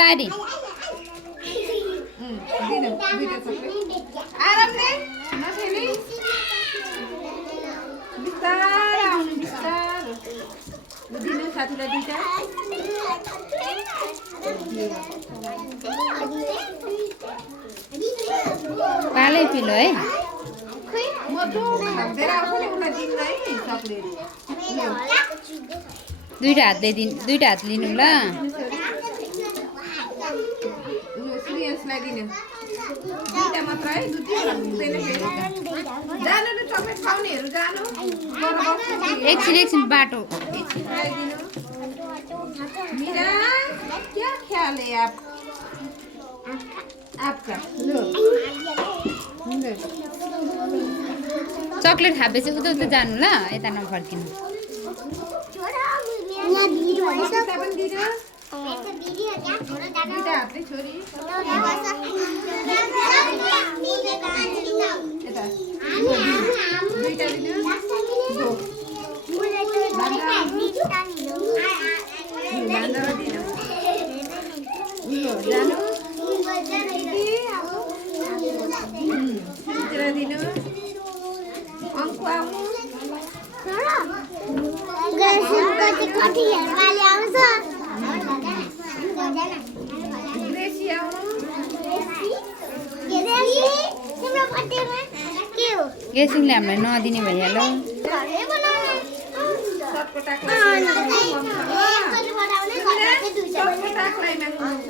बिस्तारी दिनु दुईटा चक्लेट आरामले नखेली बिस्तारै आउनु बिस्तारो दिनु साथीलाई दुईटा कालै पिलो है म जो खाँदैन आउँछ नि उनीलाई दिन्न है चक्लेट दुईटा हात लिनु ल श्रेयसलाई दिनु दुईटा मात्र है दुईवटा पुग्दैन फेरि जानु न चक्लेट खाउनेहरू जानु एकछिन बाटो एकछिन खाइदिनु मीरा क्या ख्याल है आपका लो चक्लेट खाएपछि उता उता जानु ल यता नफर्किनु पैसा पनि दिनु दुईटा हातले छोरी यता दुईटा दिनु भान्जा दिनु जानु दिनु अङ्कु आउनु ग्रेसी आउनु गेसिङले हामीलाई नदिने भइहाल्यो सबको टाक्ला